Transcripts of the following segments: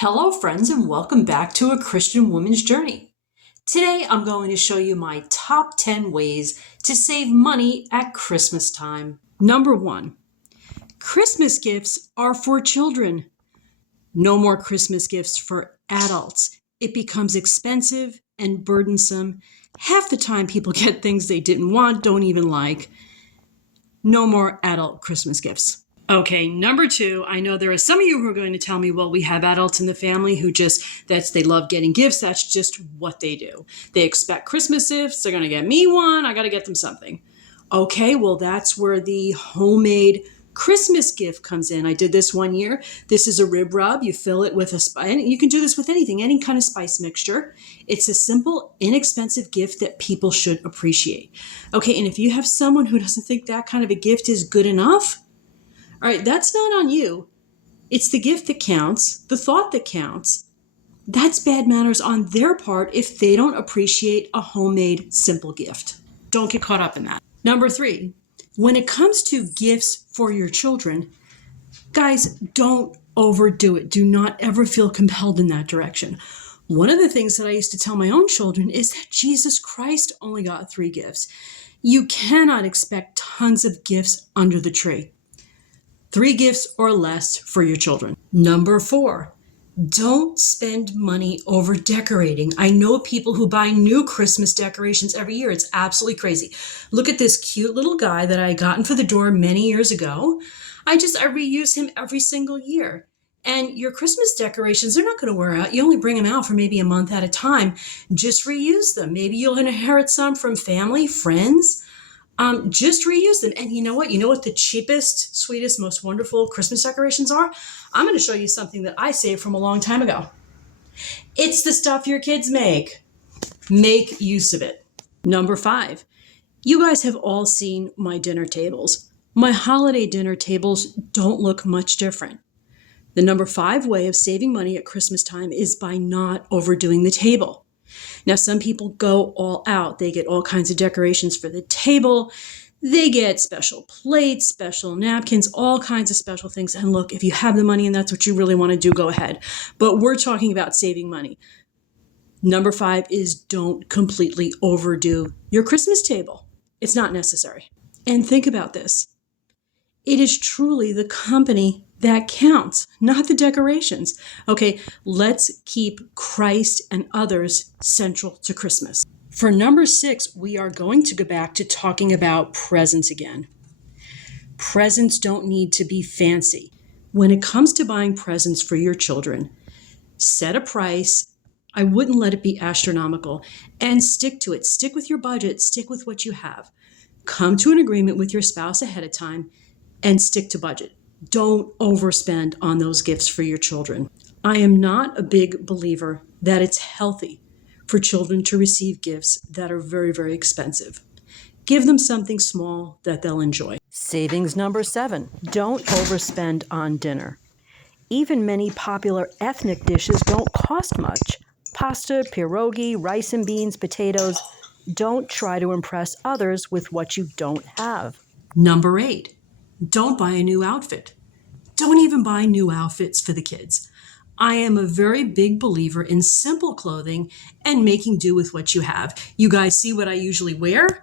Hello, friends, and welcome back to A Christian Woman's Journey. Today, I'm going to show you my top 10 ways to save money at Christmas time. Number 1, Christmas gifts are for children. No more Christmas gifts for adults. It becomes expensive and burdensome. Half the time, people get things they didn't want, don't even like. No more adult Christmas gifts. Okay, number 2, I know there are some of you who are going to tell me, well, we have adults in the family who they love getting gifts. That's just what they do. They expect Christmas gifts. They're going to get me one. I got to get them something. Okay, well, that's where the homemade Christmas gift comes in. I did this one year. This is a rib rub. You fill it with and you can do this with anything, any kind of spice mixture. It's a simple, inexpensive gift that people should appreciate. Okay, and if you have someone who doesn't think that kind of a gift is good enough, all right, that's not on you. It's the gift that counts, the thought that counts. That's bad manners on their part if they don't appreciate a homemade, simple gift. Don't get caught up in that. Number 3, when it comes to gifts for your children, guys, don't overdo it. Do not ever feel compelled in that direction. One of the things that I used to tell my own children is that Jesus Christ only got 3 gifts. You cannot expect tons of gifts under the tree. 3 gifts or less for your children. Number 4, don't spend money over decorating. I know people who buy new Christmas decorations every year. It's absolutely crazy. Look at this cute little guy that I gotten for the door many years ago. I reuse him every single year. And your Christmas decorations, they're not going to wear out. You only bring them out for maybe a month at a time. Just reuse them. Maybe you'll inherit some from family, friends. Just reuse them. And you know what? You know what the cheapest, sweetest, most wonderful Christmas decorations are? I'm going to show you something that I saved from a long time ago. It's the stuff your kids make. Make use of it. Number 5, you guys have all seen my dinner tables. My holiday dinner tables don't look much different. The number 5 way of saving money at Christmas time is by not overdoing the table. Now, some people go all out. They get all kinds of decorations for the table. They get special plates, special napkins, all kinds of special things. And look, if you have the money and that's what you really want to do, go ahead. But we're talking about saving money. Number 5 is don't completely overdo your Christmas table. It's not necessary. And think about this. It is truly the company that counts, not the decorations. Okay, let's keep Christ and others central to Christmas. For number 6, we are going to go back to talking about presents again. Presents don't need to be fancy. When it comes to buying presents for your children, set a price. I wouldn't let it be astronomical, and stick to it. Stick with your budget. Stick with what you have. Come to an agreement with your spouse ahead of time and stick to budget. Don't overspend on those gifts for your children. I am not a big believer that it's healthy for children to receive gifts that are very, very expensive. Give them something small that they'll enjoy. Savings number 7, don't overspend on dinner. Even many popular ethnic dishes don't cost much. Pasta, pierogi, rice and beans, potatoes. Don't try to impress others with what you don't have. Number 8, don't buy a new outfit. Don't even buy new outfits for the kids. I am a very big believer in simple clothing and making do with what you have. You guys see what I usually wear?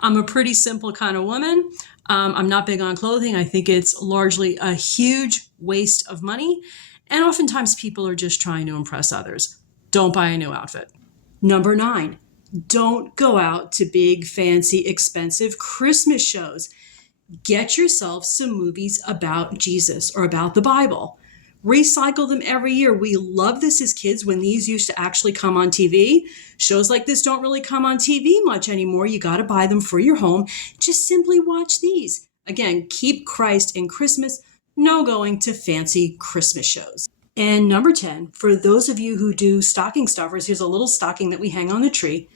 I'm a pretty simple kind of woman. I'm not big on clothing. I think it's largely a huge waste of money. And oftentimes people are just trying to impress others. Don't buy a new outfit. Number 9, don't go out to big, fancy, expensive Christmas shows. Get yourself some movies about Jesus or about the Bible. Recycle them every year. We love this as kids when these used to actually come on TV. Shows like this don't really come on TV much anymore. You got to buy them for your home. Just simply watch these. Again, keep Christ in Christmas. No going to fancy Christmas shows. And number 10, for those of you who do stocking stuffers, here's a little stocking that we hang on the tree.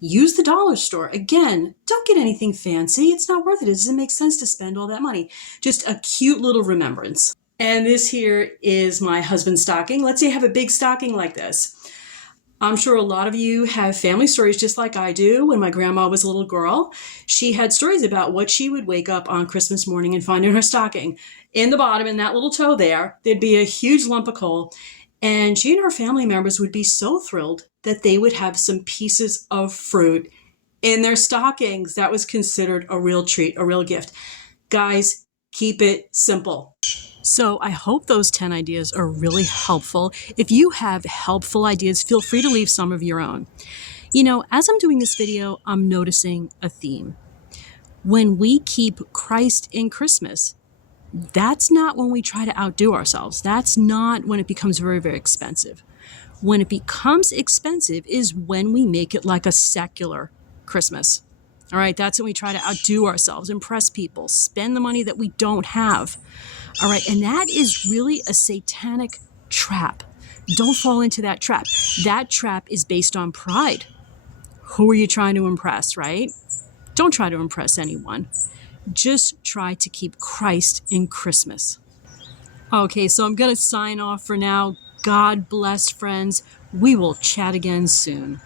Use the dollar store. Again, don't get anything fancy. It's not worth it. It doesn't make sense to spend all that money. Just a cute little remembrance. And this here is my husband's stocking. Let's say I have a big stocking like this. I'm sure a lot of you have family stories just like I do. When my grandma was a little girl, she had stories about what she would wake up on Christmas morning and find in her stocking. in the bottom, in that little toe there'd be a huge lump of coal. And she and her family members would be so thrilled that they would have some pieces of fruit in their stockings. That was considered a real treat, a real gift. Guys, keep it simple. So I hope those 10 ideas are really helpful. If you have helpful ideas, feel free to leave some of your own. You know, as I'm doing this video, I'm noticing a theme. When we keep Christ in Christmas, that's not when we try to outdo ourselves. That's not when it becomes very, very expensive. When it becomes expensive is when we make it like a secular Christmas. All right, that's when we try to outdo ourselves, impress people, spend the money that we don't have. All right, and that is really a satanic trap. Don't fall into that trap. That trap is based on pride. Who are you trying to impress, right? Don't try to impress anyone. Just try to keep Christ in Christmas. Okay, so I'm going to sign off for now. God bless, friends. We will chat again soon.